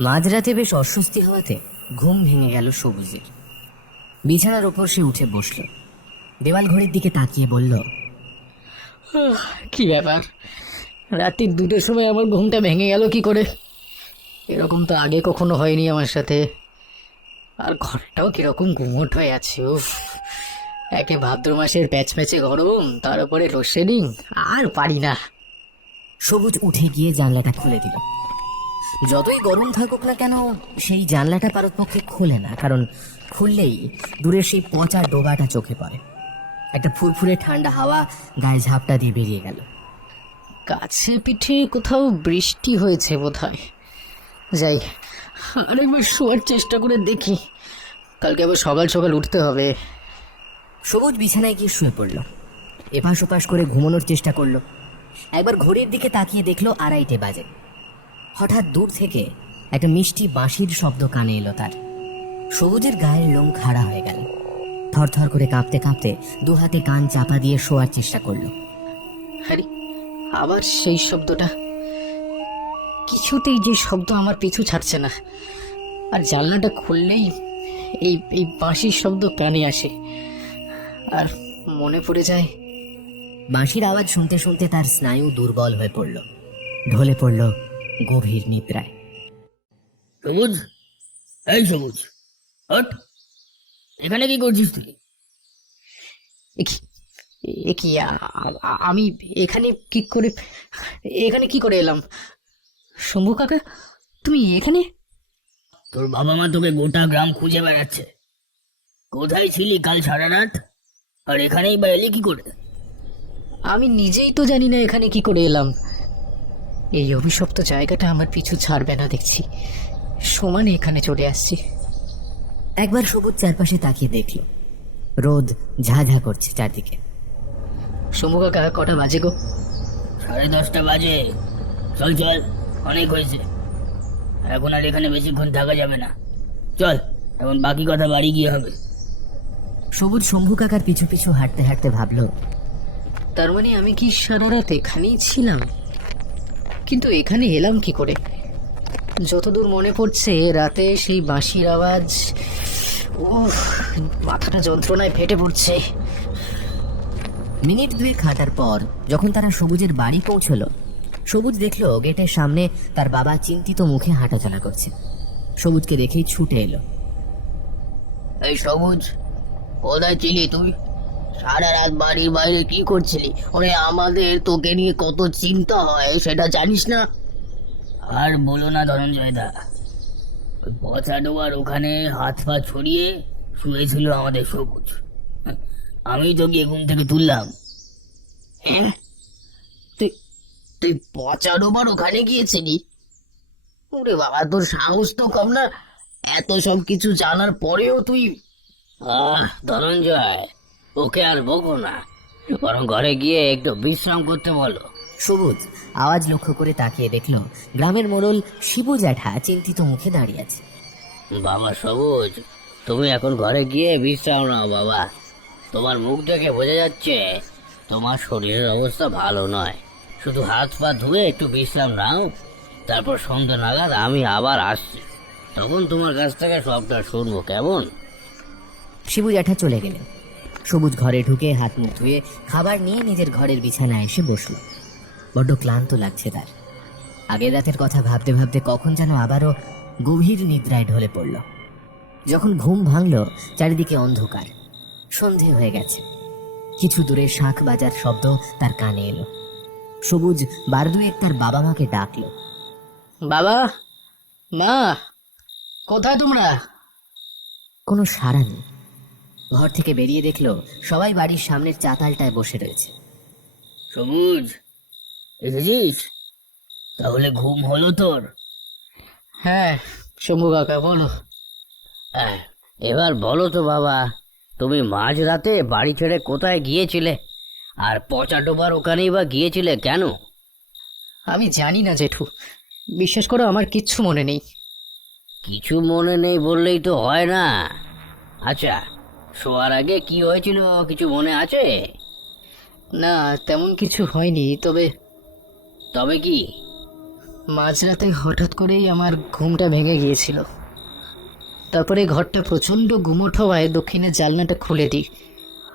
মাঝরাতে বেশ অস্বস্তি হওয়াতে ঘুম ভেঙে গেল সবুজের। বিছানার ওপর সে উঠে বসল। দেওয়াল ঘড়ির দিকে তাকিয়ে বলল কি ব্যাপার? রাত্রির দুটোর সময় আমার ঘুমটা ভেঙে গেল কি করে? এরকম তো আগে কখনো হয়নি আমার সাথে। আর ঘরটাও কীরকম গুমোট হয়ে আছে উফ। একে ভাদ্র মাসের প্যাচ প্যাচে গরম তার উপরে লোডশেডিং আর পারি না। সবুজ উঠে গিয়ে জানলাটা খুলে দিল। যতই গরম থাকুক না কেন সেই জানলাটা পারতপক্ষে খোলে না কারণ খুললেই দূরের সেই পচা ডোবাটা চোখে পড়ে। একটা ফুরফুরে ঠান্ডা হাওয়া গায়ে ঝাপটা দিয়ে বেরিয়ে গেল। কাছে পিঠে কোথাও বৃষ্টি হয়েছে বোধ হয় যাই আরেকবার শোয়ার চেষ্টা করে দেখি। কালকে আবার সকাল সকাল উঠতে হবে। সবুজ বিছানায় গিয়ে শুয়ে পড়ল। এপাশ ওপাশ করে ঘুমানোর চেষ্টা করল। একবার ঘড়ির দিকে তাকিয়ে দেখল আড়াইটে বাজে। হঠাৎ দূর থেকে একটা মিষ্টি বাঁশির শব্দ কানে এলো তার। সবুজের গায়ের লোম খাড়া হয়ে গেল। থরথর করে কাঁপতে কাঁপতে দু হাতে কান চাপা দিয়ে শোয়ার চেষ্টা করল। আরে আবার সেই শব্দটা। কিছুতেই যে শব্দ আমার পিছু ছাড়ছে না। আর জানলাটা খুললেই এই এই বাঁশির শব্দ কানে আসে। আর মনে পড়ে যায় বাঁশির আওয়াজ শুনতে শুনতে তার স্নায়ু দুর্বল হয়ে পড়ল। ঢলে পড়ল গভীর নিদ্রায়। সবুজ? এই সবুজ। হট। এখানে কি করছিস তুই? কি? আমি এখানে কি করে এখানে কি করে এলাম? শম্ভু কাকা তুমি এখানে? তোর বাবা মা তোকে গোটা গ্রাম খুঁজে বেড়াচ্ছে। কোথায় ছিলি কাল সারা রাত? আর এখানেই বা এলি কি করে? আমি নিজেই তো জানি না এখানে কি করে এলাম। এই অভিশপ্ত জায়গাটা আমার পিছু ছাড়বে না দেখছি। সমানে এখানে চলে আসছি। একবার সবুজ চারপাশে তাকিয়ে দেখল। রোদ ঝাঝা করছে চারদিকে। শম্ভু কাকা কটা বাজে গো? সাড়ে দশটা বাজে। চল চল অনেক হয়েছে। এখন আর এখানে বেশিক্ষণ থাকা যাবে না। চল এখন বাকি কথা বাড়ি গিয়ে হবে। সবুজ শম্ভু কাকার পিছু পিছু হাঁটতে হাঁটতে ভাবলো তার মানে আমি কি সারা রাত এখানেই ছিলাম? কিন্তু এখানে এলাম কি করে? যতদূর মনে পড়ছে, রাতে সেই বাঁশির আওয়াজ, উফ, মাথাটা যন্ত্রণায় ফেটে পড়ছে। মিনিট দুয়েক হাঁটার পর যখন তারা সবুজের বাড়ি পৌঁছলো, সবুজ দেখল গেটের সামনে তার বাবা চিন্তিত মুখে হাঁটাচলা করছে। সবুজকে দেখেই ছুটে এলো। এই সবুজ, কোথায় ছিলি তুই? সারা রাত বাড়ির বাইরে কি করছিলি? ওরে, আমাদের তোকে নিয়ে কত চিন্তা হয়, সেটা জানিস না? আর বলো না ধনঞ্জয় দা ওই পচা ডোবার ওখানে হাত পা ছড়িয়ে শুয়েছিল আমাদের সবুজ। আমি তো গিয়ে থেকে তুললাম। হ্যাঁ? তুই তুই পচা ডোবার ওখানে গিয়েছিলি? ওরে বাবা, তোর সাহস তো কম না। এত সব কিছু জানার পরেও তুই, আহ, ধনঞ্জয়। ওকে আর বকো না। বরং ঘরে গিয়ে একটু বিশ্রাম করতে বলো। সবুজ আওয়াজ লক্ষ্য করে তাকিয়ে দেখল গ্রামের মোড়ল শিবু জ্যাঠা চিন্তিত মুখে দাঁড়িয়ে আছে। বাবা সবুজ তুমি এখন ঘরে গিয়ে বিশ্রাম নাও বাবা। তোমার মুখ দেখে বোঝা যাচ্ছে তোমার শরীরের অবস্থা ভালো নয়। শুধু হাত পা ধুয়ে একটু বিশ্রাম নাও তারপর সন্ধ্যা নাগাদ আমি আবার আসছি। তখন তোমার কাছ থেকে সবটা শুনব কেমন? শিবু জ্যাঠা চলে গেলেন। সবুজ ঘরে ঢুকে হাত মুখ ধুয়ে খাবার নিয়ে নিজের ঘরের বিছানায় এসে বসল। বড্ড ক্লান্ত লাগছে তার। আগের রাতের কথা ভাবতে ভাবতে কখন যেন আবারও গভীর নিদ্রায় ঢলে পড়ল। যখন ঘুম ভাঙল, চারিদিকে অন্ধকার। সন্ধে হয়ে গেছে। কিছু দূরে শাঁখ বাজার শব্দ তার কানে এলো। সবুজ বার দুয়েক তার বাবা মাকে ডাকলো। বাবা, মা, কোথায় তোমরা? কোনো সাড়া নেই। ঘর থেকে বেরিয়ে দেখল সবাই বাড়ির সামনের চাতালটায় বসে রয়েছে। সবুজ এসেছিস? তাহলে ঘুম হলো তোর? হ্যাঁ শম্ভু কাকা বলো। এবার বলো তো বাবা তুমি মাঝ রাতে বাড়ি ছেড়ে কোথায় গিয়েছিলে? আর পচা ডোবার ওখানেই বা গিয়েছিলে কেন? আমি জানি না জেঠু। বিশ্বাস করো আমার কিচ্ছু মনে নেই। কিছু মনে নেই বললেই তো হয় না। আচ্ছা শোয়ার আগে কি হয়েছিল কিছু মনে আছে? না তেমন কিছু হয়নি তবে তবে কি? মাঝরাতে হঠাৎ করেই আমার ঘুমটা ভেঙে গিয়েছিল। তারপরে ঘরটা প্রচণ্ড গুমোট হওয়ায় দক্ষিণের জালনাটা খুলে দিই।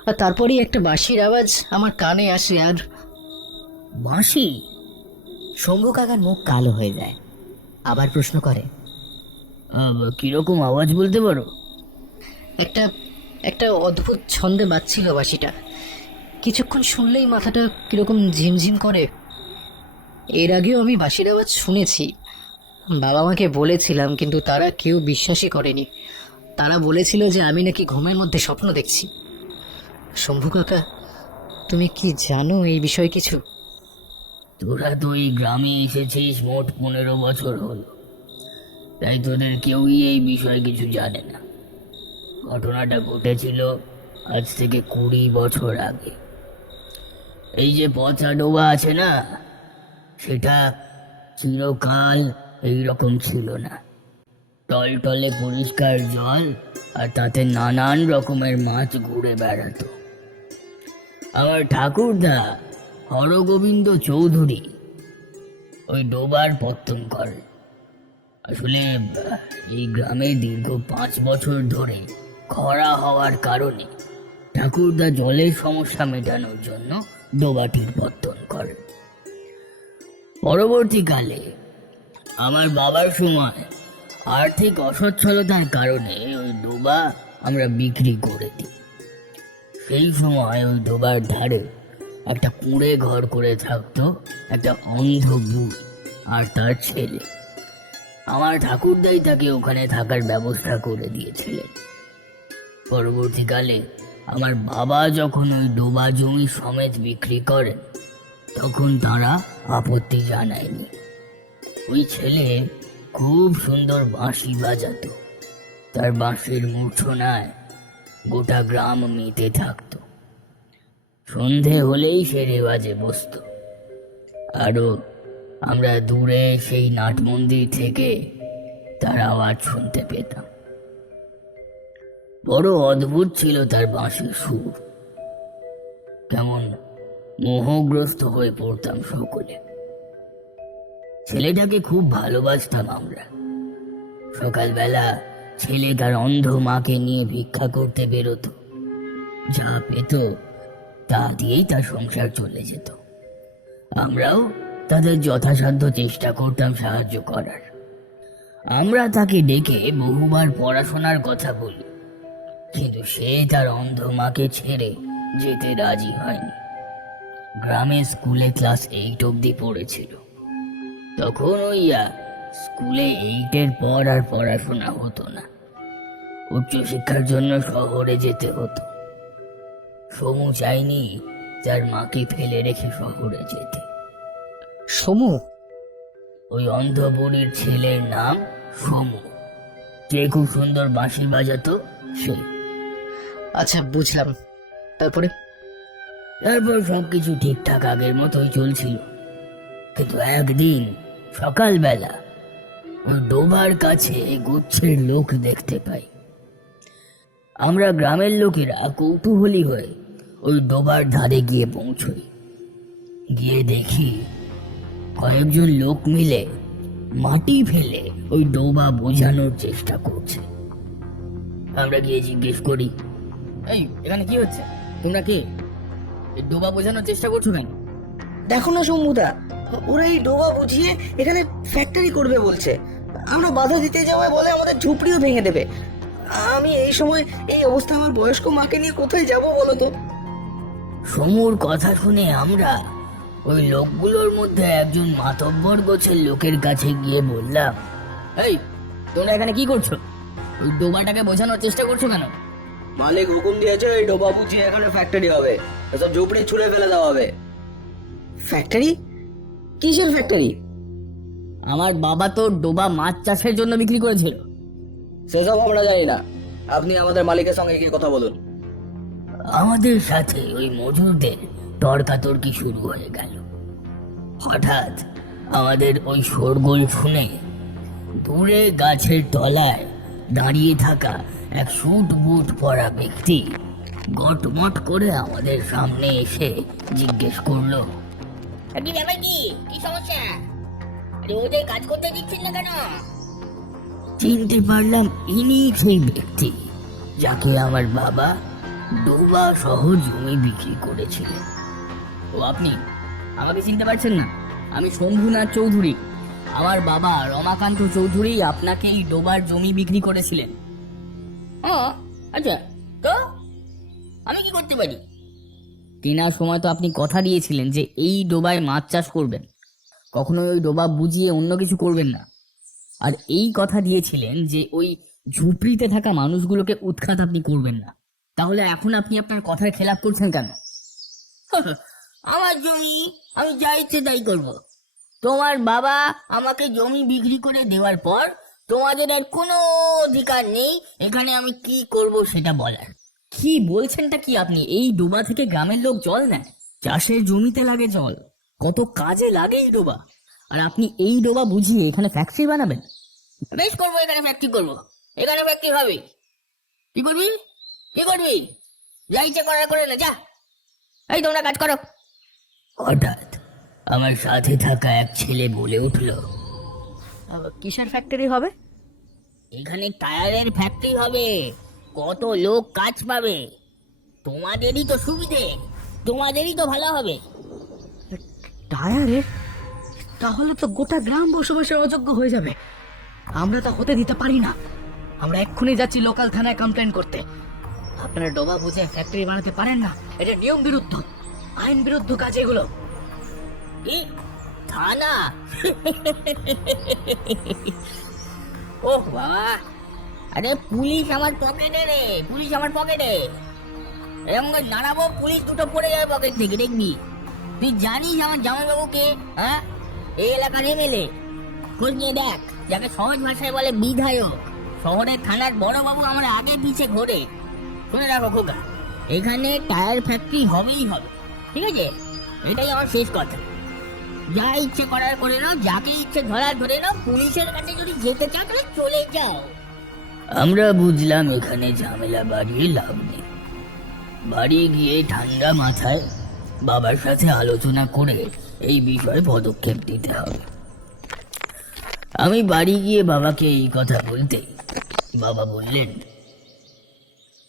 আর তারপরেই একটা বাঁশির আওয়াজ আমার কানে আসে আর বাঁশি? শম্ভু কাকার মুখ কালো হয়ে যায়। আবার প্রশ্ন করে। কীরকম আওয়াজ বলতে পারো? একটা একটা অদ্ভুত ছন্দে বাজছিল বাঁশিটা কিছুক্ষণ শুনলেই মাথাটা কীরকম ঝিমঝিম করে। এর আগেও আমি বাঁশির আওয়াজ শুনেছি। বাবা মাকে বলেছিলাম, কিন্তু তারা কেউ বিশ্বাসই করেনি। তারা বলেছিল যে আমি নাকি ঘুমের মধ্যে স্বপ্ন দেখছি। শম্ভু কাকা, তুমি কি জানো এই বিষয়ে কিছু? তোরা তো এই গ্রামে এসেছিস, মোট পনেরো বছর হলো। তাই তোদের কেউই এই বিষয়ে কিছু জানে না। ঘটনাটা ঘটেছিল আজ থেকে কুড়ি বছর আগে। এই যে পচা ডোবা আছে না, সেটা চিরকাল এইরকম ছিল না। টলটলে পরিষ্কার জল আর তাতে নানান রকমের মাছ ঘুরে বেড়াতো। আমার ঠাকুরদা হরগোবিন্দ চৌধুরী ওই ডোবার পত্তন করে আসলে এই গ্রামে দীর্ঘ পাঁচ বছর ধরে খরা হওয়ার কারণে ঠাকুরদা জলের সমস্যা মেটানোর জন্য ডোবাটির পত্তন করে পরবর্তীকালে আমার বাবার সময় আর্থিক অসচ্ছলতার কারণে ওই ডোবা আমরা বিক্রি করে দিই। সেই সময় ওই ডোবার ধারে একটা কুঁড়ে ঘর করে থাকতো, একটা অন্ধ বুড়ি আর তার ছেলে। আমার ঠাকুরদাই তাকে ওখানে থাকার ব্যবস্থা করে দিয়েছিলেন। পরবর্তীকালে আমার বাবা যখন ওই ডোবা জমি সমেত বিক্রি করেন তখন তারা আপত্তি জানায়নি। ওই ছেলে খুব সুন্দর বাঁশি বাজাত। তার বাঁশির মূর্ছনায় গোটা গ্রাম মেতে থাকত। সন্ধে হলেই সে রেওয়াজে বসত। আরও আমরা দূরে সেই নাট মন্দির থেকে তার আওয়াজ শুনতে পেতাম। বড় অদ্ভুত ছিল তার বাঁশির সুর। কেমন মোহগ্রস্ত হয়ে পড়তাম সকলে। ছেলেটাকে খুব ভালোবাসতাম আমরা। সকালবেলা ছেলে তার অন্ধ মাকে নিয়ে ভিক্ষা করতে বেরোত। যা পেত তা দিয়েই তার সংসার চলে যেত। আমরাও তাদের যথাসাধ্য চেষ্টা করতাম সাহায্য করার। আমরা তাকে ডেকে বহুবার পড়াশোনার কথা বলি। কিন্তু সে তার অন্ধ মাকে ছেড়ে যেতে রাজি হয়নি। গ্রামে স্কুলে ক্লাস এইট অবধি পড়েছিল। তখন ওই আহ, স্কুলে এইটের পর আর পড়াশোনা হতো না। উচ্চশিক্ষার জন্য শহরে যেতে হতো। সমু চাইনি তার মাকে ফেলে রেখে শহরে যেতে। সমু? ওই অন্ধ বুড়ির ছেলের নাম সমু। যে খুব সুন্দর বাঁশি বাজাতো সে। আচ্ছা বুঝলাম। তারপরে? তারপর সবকিছু ঠিকঠাক আগের মতোই চলছিল। কিন্তু একদিন, সকালবেলা ওই ডোবার কাছে গুচ্ছের লোক দেখতে পাই। আমরা গ্রামের লোকেরা কৌতূহলী হয়ে ওই ডোবার ধারে গিয়ে পৌঁছই। গিয়ে দেখি, কয়েকজন লোক মিলে মাটি ফেলে ওই ডোবা বোঝানোর চেষ্টা করছে। আমরা গিয়ে জিজ্ঞেস করি এই এখানে কি হচ্ছে? তোমরা কে? এই ডোবা বোঝানোর চেষ্টা করছ কেন? দেখো না শম্ভুদা ওরা এই ডোবা বুঝিয়ে এখানে ফ্যাক্টরি করবে বলছে। আমরা বাধা দিতে যাওয়ায় বলে আমাদের ঝুপড়িও ভেঙে দেবে। আমি এই সময় এই অবস্থা আমার বয়স্ক মাকে নিয়ে কোথায় যাব বলো তো? সমুর কথা শুনে আমরা ওই লোকগুলোর মধ্যে একজন মাতব্বর গোছের লোকের কাছে গিয়ে বললাম এই তোমরা এখানে কি করছ? ওই ডোবাটাকে বোঝানোর চেষ্টা করছ কেন? মালিক হুকুম দিয়েছে এই ডোবা বুঝিয়ে এখানে ফ্যাক্টরি হবে। এসব ঝুপড়ি ছুঁড়ে ফেলে দেওয়া হবে। ফ্যাক্টরি কিসের ফ্যাক্টরি আমার বাবা তো ডোবা মাছ চাষের জন্য বিক্রি করেছিল। সেসব আমরা জানি না। আপনি আমাদের মালিকের সঙ্গে গিয়ে কথা বলুন। আমাদের সাথে ওই মজুরদের তর্কাতর্কি শুরু হয়ে গেল। হঠাৎ আমাদের ওই শোরগোল শুনে দূরে গাছের তলায় দাঁড়িয়ে থাকা এক সুট বুট পরা ব্যক্তি গটমট করে আমাদের সামনে এসে জিজ্ঞেস করল কি ব্যাপার কি? কি সমস্যা? ওদের কাজ করতে দিচ্ছেন না কেন? চিনতে পারলাম ইনি সেই ব্যক্তি যাকে আমার বাবা ডোবা সহ জমি বিক্রি করেছিলেন ও আপনি আমাকে চিনতে পারছেন না। আমি শম্ভুনাথ চৌধুরী। আমার বাবা রমাকান্ত চৌধুরী আপনাকে এই ডোবার জমি বিক্রি করেছিলেন। ও আচ্ছা। তো? আমি কি করতে পারি? কেনার সময় তো আপনি কথা দিয়েছিলেন যে এই ডোবায় মাছ চাষ করবেন। কখনোই ওই ডোবা বুঝিয়ে অন্য কিছু করবেন না। আর এই কথা দিয়েছিলেন যে ওই ঝুপড়িতে থাকা মানুষগুলোকে উৎখাত আপনি করবেন না। তাহলে এখন আপনি আপনার কথার খেলাপ করছেন কেন? আমার জমি আমি যা ইচ্ছে তাই করব। তোমার বাবা আমাকে জমি বিক্রি করে দেওয়ার পর তোমাদের আর কোনো অধিকার নেই, এখানে আমি কি করব সেটা বলার। কি বলছেনটা কি আপনি? এই ডোবা থেকে গ্রামের লোক জল নেয়? চাষের জমিতে লাগে জল। কত কাজে লাগে এই ডোবা। আর আপনি এই ডোবা বুঝিয়ে এখানে ফ্যাক্টরি বানাবেন? বেশ করব, এখানে ফ্যাক্টরি করব। এখানে ফ্যাক্টরি হবে। কি করবি? কি করবি? যা ইচ্ছে করার করে না, যা। এই তোমরা কাজ করো। হঠাৎ আমার সাথে থাকা এক ছেলে বলে উঠল কিসের ফ্যাক্টরি হবে? এখানে টায়ারের ফ্যাক্টরি হবে। কত লোক কাজ পাবে। তোমাদেরই তো সুবিধে। তোমাদেরই তো ভালো হবে। টায়ারে তাহলে তো গোটা গ্রাম বসবাসের অযোগ্য হয়ে যাবে। আমরা তা হতে দিতে পারি না। আমরা এক্ষুনি যাচ্ছি লোকাল থানায় কমপ্লেন করতে। আপনারা ডোবা বুঝে ফ্যাক্টরি বানাতে পারেন না। এটা নিয়ম বিরুদ্ধ। আইন বিরুদ্ধ কাজ এগুলো। থানা? ও বাবা। আরে, পুলিশ আমার পকেটে রে, পুলিশ আমার পকেটে। এরকম করে দাঁড়াবো, পুলিশ দুটো পড়ে যাবে পকেট থেকে, দেখবি? তুই জানিস আমার জামাইবাবুকে হ্যাঁ? এই এলাকার এমএলএ খোঁজ নিয়ে দেখ, যাকে সহজ ভাষায় বলে বিধায়ক। শহরের থানার বড় বাবু আমার আগে পিছে ঘোরে। শুনে রাখো, খোকা। এখানে টায়ার ফ্যাক্টরি হবেই হবে, ঠিক আছে? এটাই আমার শেষ কথা। যা ইচ্ছে করার করে নাও যাকে ইচ্ছে ধরার ধরে নাও পুলিশের কাছে যদি যেতে চাও তাহলে চলে যাও। আমরা বুঝলাম এখানে ঝামেলা বাড়িয়ে লাভ নেই। বাড়ি গিয়ে ঠান্ডা মাথায় বাবার সাথে আলোচনা করে এই বিষয়ে পদক্ষেপ নিতে হবে। আমি বাড়ি গিয়ে বাবাকে এই কথা বলতে বাবা বললেন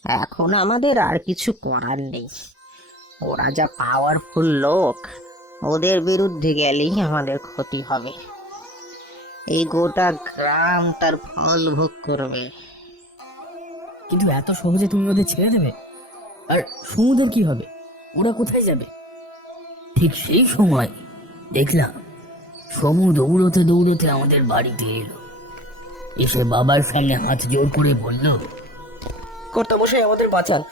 এখন আমাদের আর কিছু করার নেই। ওরা যা পাওয়ারফুল লোক ওদের বিরুদ্ধে গেলেই আমাদের ক্ষতি হবে। এই গোটা গ্রাম তার ফল ভোগ করবে। কিন্তু এত সহজে তুমি ওদের ছেড়ে দেবে? আর সমুদ্র কি হবে? ওরা কোথায় যাবে? ঠিক সেই সময় দেখলাম সমু দৌড়তে দৌড়তে আমাদের বাড়িতে এলো। এসে বাবার সামনে হাত জোর করে বলল কর্তামশাই আমাদের বাঁচান।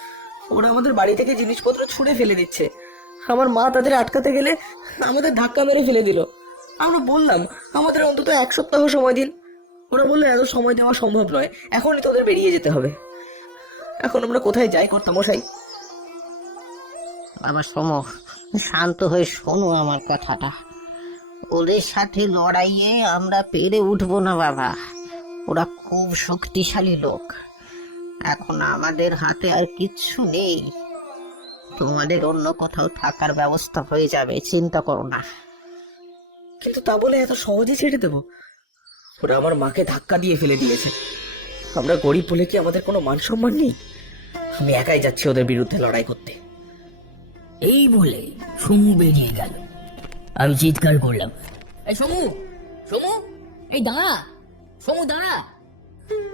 ওরা আমাদের বাড়ি থেকে জিনিসপত্র ছুঁড়ে ফেলে দিচ্ছে। আমার মা তাদের আটকাতে গেলে আমাদের ধাক্কা মেরে ফেলে দিল। আমরা বললাম, আমাদের অন্তত এক সপ্তাহ সময় দিন। ওরা বলল, এত সময় দেওয়া সম্ভব নয়, এখনই তোদের বেরিয়ে যেতে হবে। এখন আমরা কোথায় যাই কর্তামশাই? বাবা সোম শান্ত হয়ে শোনো আমার কথাটা। ওদের সাথে লড়াইয়ে আমরা পেরে উঠবো না, বাবা। ওরা খুব শক্তিশালী লোক। এখন আমাদের হাতে আর কিচ্ছু নেই। তোমাদের অন্য কোথাও থাকার ব্যবস্থা হয়ে যাবে, চিন্তা করো না। কিন্তু তা বলে এত সহজে ছেড়ে দেবো? ওরা আমার মাকে ধাক্কা দিয়ে ফেলে দিয়েছে। আমরা গরিব বলে কি আমাদের কোনো মান সম্মান নেই? আমি একাই যাচ্ছি ওদের বিরুদ্ধে লড়াই করতে। এই বলে সমু বেরিয়ে গেল। আমি চিৎকার করলাম, এই সমু সমু, এই দাঁড়া সমু দাঁড়া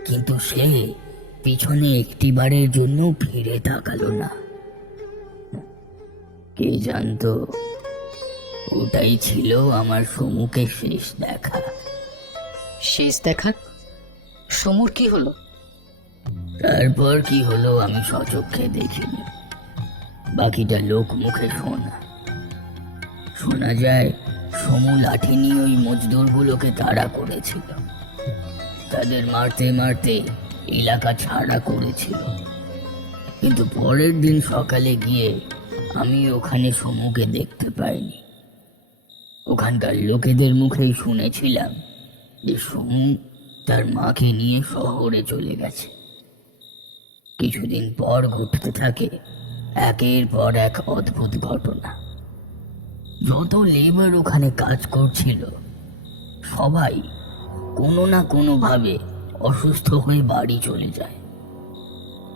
কিন্তু সে পিছনে একটিবারের জন্য ফিরে তাকালো না। কে জানতো। ওটাই ছিল আমার সমুকে শেষ দেখা। শেষ দেখার সমুর কি হলো? তারপর কি হলো আমি সচক্ষে দেখিনি। বাকিটা লোক মুখে শোনা। শোনা যায় সমু লাঠি নিয়ে ওই মজদুরগুলোকে তাড়া করেছিল। তাদের মারতে মারতে এলাকা ছাড়া করেছিল। কিন্তু পরের দিন সকালে গিয়ে আমি ওখানে সমুকে দেখতে পাইনি। ওখানকার লোকেদের মুখেই শুনেছিলাম যে সমু তার মাকে নিয়ে শহরে চলে গেছে। কিছুদিন পর ঘটতে থাকে একের পর এক অদ্ভুত ঘটনা। যত লেবার ওখানে কাজ করছিল, সবাই কোনো না কোনোভাবে অসুস্থ হয়ে বাড়ি চলে যায়।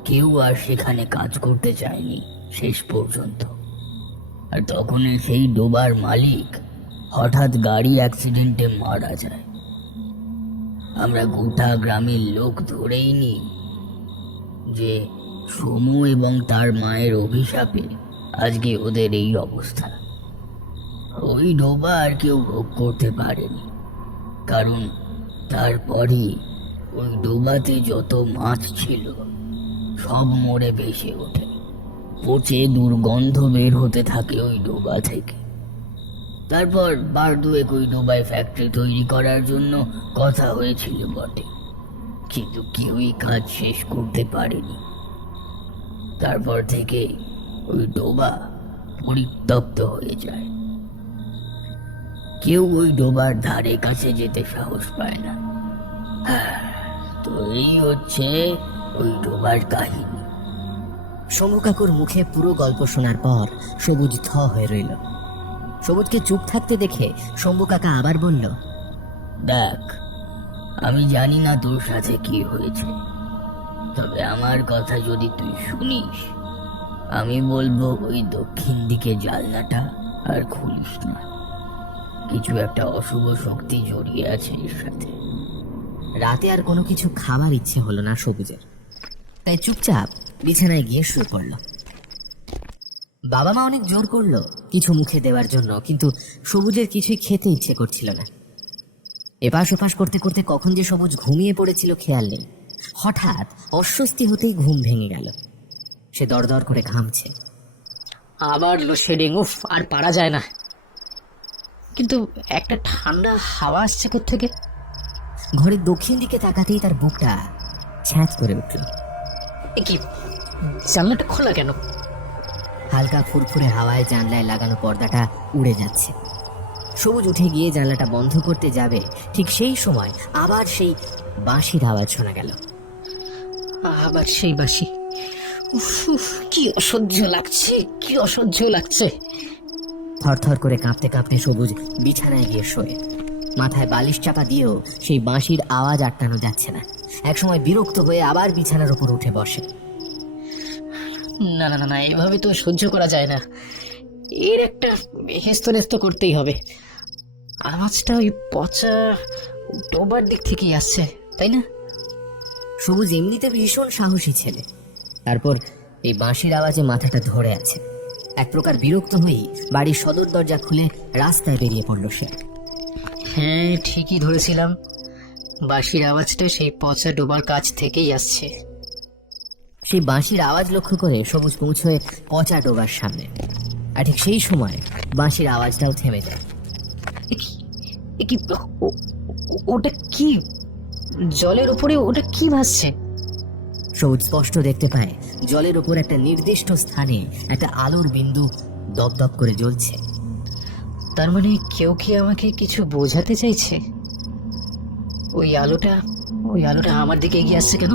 কেউ আর সেখানে কাজ করতে চায়নি। শেষ পর্যন্ত। আর তখনই সেই ডোবার মালিক হঠাৎ গাড়ি অ্যাক্সিডেন্টে মারা যায়। আমরা গোটা গ্রামের লোক ধরেই নিই যে সমু এবং তার মায়ের অভিশাপে আজকে ওদের এই অবস্থা। ওই ডোবা আর কেউ ভোগ করতে পারেনি, কারণ তারপরে ওই ডোবাতে যত মাছ ছিল, সব মরে ভেসে ওঠে। পচে দুর্গন্ধ বের হতে থাকে ওই ডোবা থেকে। তারপর বার দুয়েক ওই ডোবায় ফ্যাক্টরি তৈরি করার জন্য কথা হয়েছিল বটে, কিন্তু কেউই কাজ শেষ করতে পারেনি। তারপর থেকে ওই ডোবা পরিত্যক্ত হয়ে যায়। কেউ ওই ডোবার ধারে কাছে যেতে সাহস পায় না। তো এই হচ্ছে ওই ডোবার কাহিনী। শম্ভু কাকুর মুখে পুরো গল্প শোনার পর সবুজ থ হয়ে রইল। সবুজকে চুপ থাকতে দেখে শম্ভু কাকা আবার বলল, দেখ, আমি জানি না তোর সাথে কি হয়েছে, তবে আমার কথা যদি তুই শুনিস, আমি বলব ওই দক্ষিণ দিকে জানলাটা আর খুলিস না। কিছু একটা অশুভ শক্তি জড়িয়ে আছে এর সাথে। রাতে আর কোনো কিছু খাবার ইচ্ছে হলো না সবুজের। তাই চুপচাপ বিছানায় গিয়ে শুয়ে পড়ল। বাবা মা অনেক জোর করল কিছু মুখে দেওয়ার জন্য, কিন্তু সবুজের কিছুই খেতে ইচ্ছে করছিল না। এপাশ ওপাশ করতে করতে কখন যে সবুজ ঘুমিয়ে পড়েছিল খেয়াল নেই। হঠাৎ অস্বস্তি হতেই ঘুম ভেঙে গেল। সে দরদর করে ঘামছে। আবার লোডশেডিং উফ, আর পারা যায় না। কিন্তু একটা ঠান্ডা হাওয়া আসছে থেকে ঘরের দক্ষিণ দিকে তাকাতেই তার বুকটা ছ্যাঁচ করে উঠল। কি জানলাটা খোলা কেন? হালকা ফুরফুরে হাওয়ায় জানলায় লাগানো পর্দাটা উড়ে যাচ্ছে। সবুজ উঠে গিয়ে জানলাটা বন্ধ করতে যাবে ঠিক সেই সময় আবার সেই বাঁশির আওয়াজ শোনা গেল। আবার সেই বাঁশি। কি অসহ্য লাগছে কি অসহ্য লাগছে। থরথর করে কাঁপতে কাঁপতে সবুজ বিছানায় গিয়ে শোয়ে। মাথায় বালিশ চাপা দিয়েও সেই বাঁশির আওয়াজ আটকানো যাচ্ছে না। একসময় বিরক্ত হয়ে আবার বিছানার উপর উঠে বসে। না না না না, এভাবে তো সহ্য করা যায় না। এর একটা হেস্ত নেস্ত করতেই হবে। আওয়াজটা ওই পচা ডোবার দিক থেকেই আসছে, তাই না? সবুজ এমনিতে ভীষণ সাহসী ছেলে। তারপর এই বাঁশির আওয়াজে মাথাটা ধরে আছে। এক প্রকার বিরক্ত হয়েই বাড়ির সদর দরজা খুলে রাস্তায় বেরিয়ে পড়ল সে। হ্যাঁ ঠিকই ধরেছিলাম। বাঁশির আওয়াজটা সেই পচা ডোবার কাছ থেকেই আসছে। সেই বাঁশির আওয়াজ লক্ষ্য করে সবুজ পৌঁছয় পচা ডোবার সামনে। আর ঠিক সেই সময় বাঁশির আওয়াজটাও থেমে যায়। কি? ওটা কি? জলের উপরে ওটা কি ভাসছে? সবুজ স্পষ্ট দেখতে পায় জলের ওপর একটা নির্দিষ্ট স্থানে একটা আলোর বিন্দু দপদপ করে জ্বলছে। তার মানে কেউ কি আমাকে কিছু বোঝাতে চাইছে? ওই আলোটা ওই আলোটা আমার দিকে এগিয়ে আসছে কেন?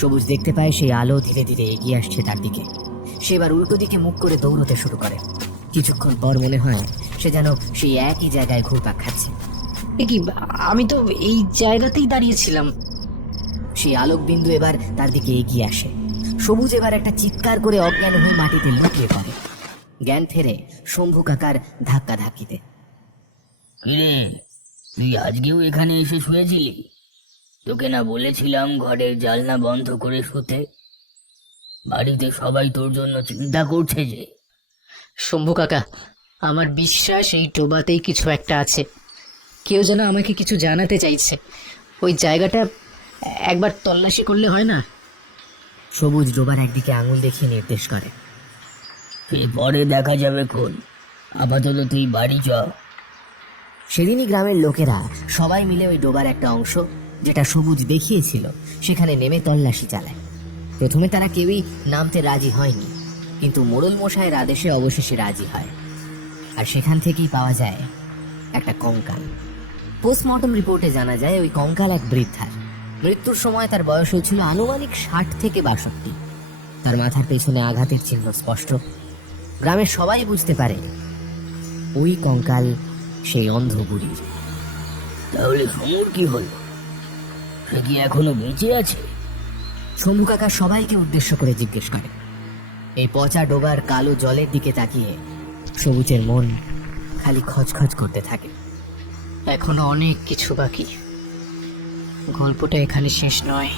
সবুজ দেখতে পায় সেই আলো ধীরে ধীরে এগিয়ে আসছে তার দিকে। সে এবার উল্টো দিকে মুখ করে দৌড়তে শুরু করে। কিছুক্ষণ পর মনে হয় সে যেন সেই একই জায়গায় ঘুরপাক খাচ্ছে। কি, আমি তো এই জায়গাতেই দাঁড়িয়েছিলাম। সেই আলোক বিন্দু এবার তার দিকে এগিয়ে আসে। সবুজ এবার একটা চিৎকার করে অজ্ঞান হয়ে মাটিতে লুটিয়ে পড়ে। জ্ঞান ফেরে শম্ভু কাকার ধাক্কা ধাক্কিতে তুই আজকেও এখানে এসে শুয়েছিলি? তোকে না বলেছিলাম ঘরের জালনা বন্ধ করে শুতে? বাড়িতে সবাই তোর জন্য চিন্তা করছে যে। শম্ভু কাকা আমার বিশ্বাস এই টোবাতেই কিছু একটা আছে। কেউ যেন আমাকে কিছু জানাতে চাইছে। ওই জায়গাটা একবার তল্লাশি করলে হয় না? সবুজ ডোবার একদিকে আঙুল দেখিয়ে নির্দেশ করে। পরে দেখা যাবে কোন। আপাতত তুই বাড়ি চ সেদিনই গ্রামের লোকেরা সবাই মিলে ওই ডোবার একটা অংশ যেটা সবুজ দেখিয়েছিল, সেখানে নেমে তল্লাশি চালায়। প্রথমে তারা কেউই নামতে রাজি হয়নি, কিন্তু মোড়ল মশাইয়ের আদেশে অবশেষে রাজি হয়। আর সেখান থেকেই পাওয়া যায় একটা কঙ্কাল। পোস্টমর্টম রিপোর্টে জানা যায়, ওই কঙ্কাল এক বৃদ্ধার। মৃত্যুর সময় তার বয়স হয়েছিল আনুমানিক ষাট থেকে বাষট্টি। তার মাথার পেছনে আঘাতের চিহ্ন স্পষ্ট। গ্রামের সবাই বুঝতে পারে, ওই কঙ্কাল সেই অন্ধ বুড়ির। তাহলে কি হলো? সে কি এখনও বেঁচে আছে শম্ভু কাকা সবাইকে উদ্দেশ্য করে জিজ্ঞেস করে। এই পচা ডোবার কালো জলের দিকে তাকিয়ে সবুজের মন খালি খচখচ করতে থাকে। এখনও অনেক কিছু বাকি। গল্পটা এখানে শেষ নয়।